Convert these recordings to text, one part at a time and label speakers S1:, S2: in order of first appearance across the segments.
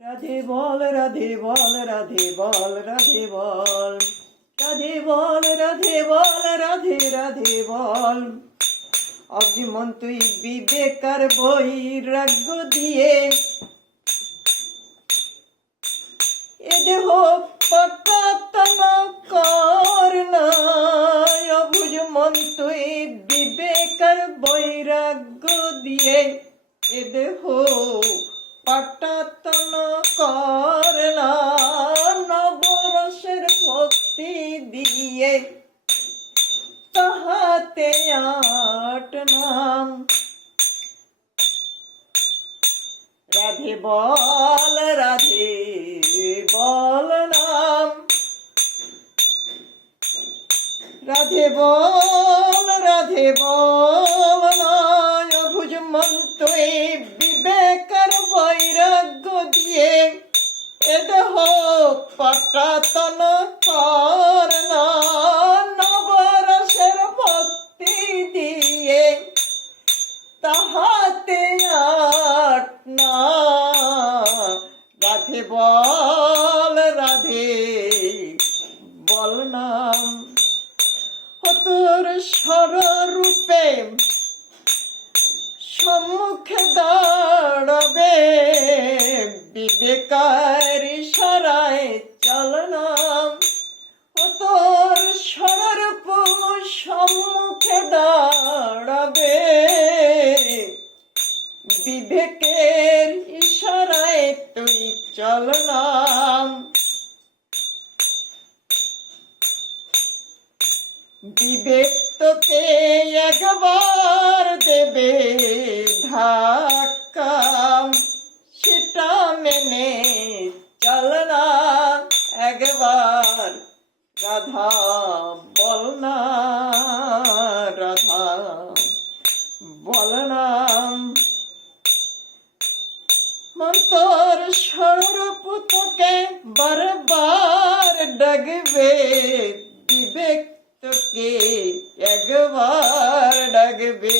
S1: রাধে বল রাধে বল রাধে বল রাধে বল। রাধে বল রাধে বল, রাধে রাধে বল। অভিমন তুই বিবেকার বৈরাগ্য দিয়ে এ দেহ পকাতন কর অভুজ মন তুই বিবেকার বৈরাগ্য দিয়ে এ দেহ পাটাতন কর না নবরসের ভক্তি দিয়ে। তাহাতে আট নাম। রাধে বল রাধে বল নাম। রাধে বল রাধে বল পটাতন কর নবরসের ভক্তি দিয়ে তাহাতে আট না। রাধে বল রাধে বল নাম। তোর স্বরূপে সম্মুখে দাঁড়াবে, বিবেকার সারায় চল নাম ও তোর স্বরূপ সম্মুখে দাঁড়াবে। বিবেকের ইশারায় তুই চল নাম বিবেক তোকে একবার দেবে ধাক্কা। সেটা মেনে একবার রাধা বল না, রাধা বল না। মন্তর স্বরূপ তোকে বারবার ডাকবে, বিবেক তোকে একবার ডাকবে।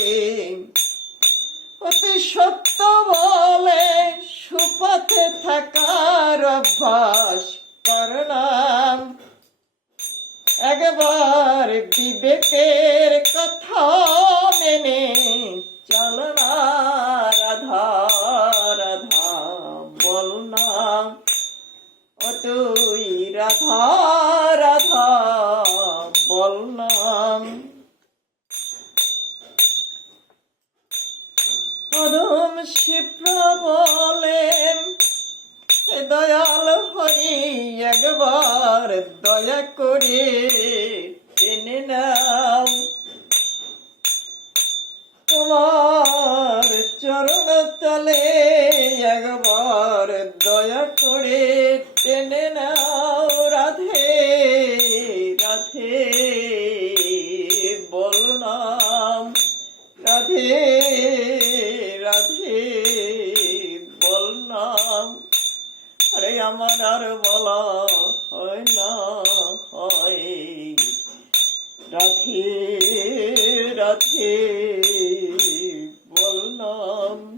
S1: অতি সত্য বলে সুপথে থাকার অভ্যাস করলাম। একবার বিবেকের কথা মেনে চল না রাধা রাধা বল না ও তুই রাধা রাধা বল না পরম শিপ্র বলেন দয়াল হরি দয়া করে টেনে নাও। তোমার চরণ তলে একবার দয়া করে টেনে নাও, রাধে রাধে, বল নাম। রাধে আরে আমার আর বলা হয় না হয়। রাধে রাধে বললাম